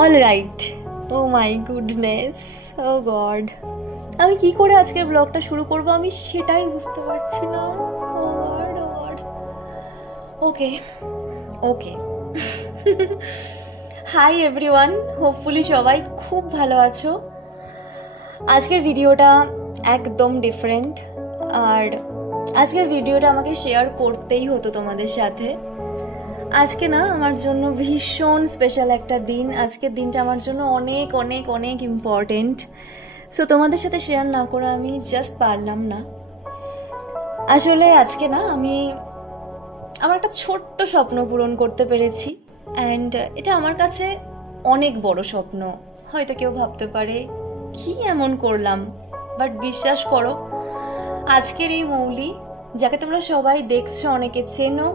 All right. Oh my goodness, oh God, আমি কি করে আজকের ব্লগটা শুরু করব আমি সেটাই বুঝতে পারছি না। ও গড, ও গড। ওকে, ওকে। হাই এভরিওয়ান, হোপফুলি সবাই খুব ভালো আছো। আজকের ভিডিওটা একদম ডিফারেন্ট, আর আজকের ভিডিওটা আমাকে শেয়ার করতেই হতো তোমাদের সাথে। আজকে না আমার জন্য ভীষণ স্পেশাল একটা দিন। আজকের দিনটা আমার জন্য অনেক অনেক অনেক ইম্পর্টেন্ট। সো তোমাদের সাথে শেয়ার না করে আমি জাস্ট পারলাম না। আসলে আজকে না আমি আমার একটা ছোট্ট স্বপ্ন পূরণ করতে পেরেছি, অ্যান্ড এটা আমার কাছে অনেক বড় স্বপ্ন। হয়তো কেউ ভাবতে পারে কি এমন করলাম, বাট বিশ্বাস করো, আজকের এই মৌলি, যাকে তোমরা সবাই দেখছো, অনেকে চেনো,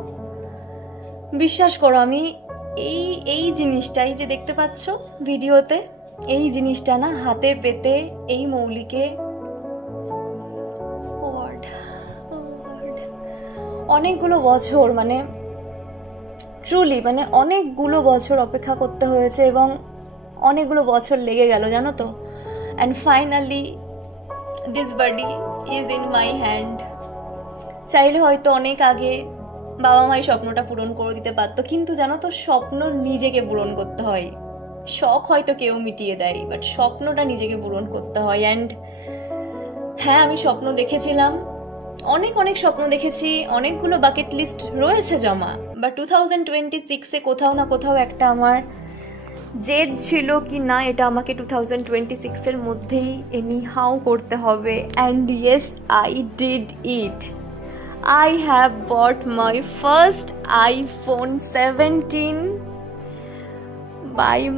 বিশ্বাস করো আমি এই এই জিনিসটাই যে দেখতে পাচ্ছ ভিডিওতে, এই জিনিসটা না হাতে পেতে এই মৌলিকে অনেকগুলো বছর, মানে ট্রুলি মানে অনেকগুলো বছর অপেক্ষা করতে হয়েছে, এবং অনেকগুলো বছর লেগে গেল জানো তো। And finally this body is in my hand. চাইলে হয়তো অনেক আগে বাবা মাই স্বপ্নটা পূরণ করে দিতে পারতো, কিন্তু জানো তো স্বপ্ন নিজেকে পূরণ করতে হয়। শখ হয়তো কেউ মিটিয়ে দেয়, বাট স্বপ্নটা নিজেকে পূরণ করতে হয়। অ্যান্ড হ্যাঁ, আমি স্বপ্ন দেখেছিলাম, অনেক অনেক স্বপ্ন দেখেছি, অনেকগুলো বাকেট লিস্ট রয়েছে জমা, বাট 2026-এ কোথাও না কোথাও একটা আমার জেদ ছিল কি না, এটা আমাকে 2026-এর মধ্যেই এনি হাউ করতে হবে। And yes, I did it. I have bought my first iPhone 17 by my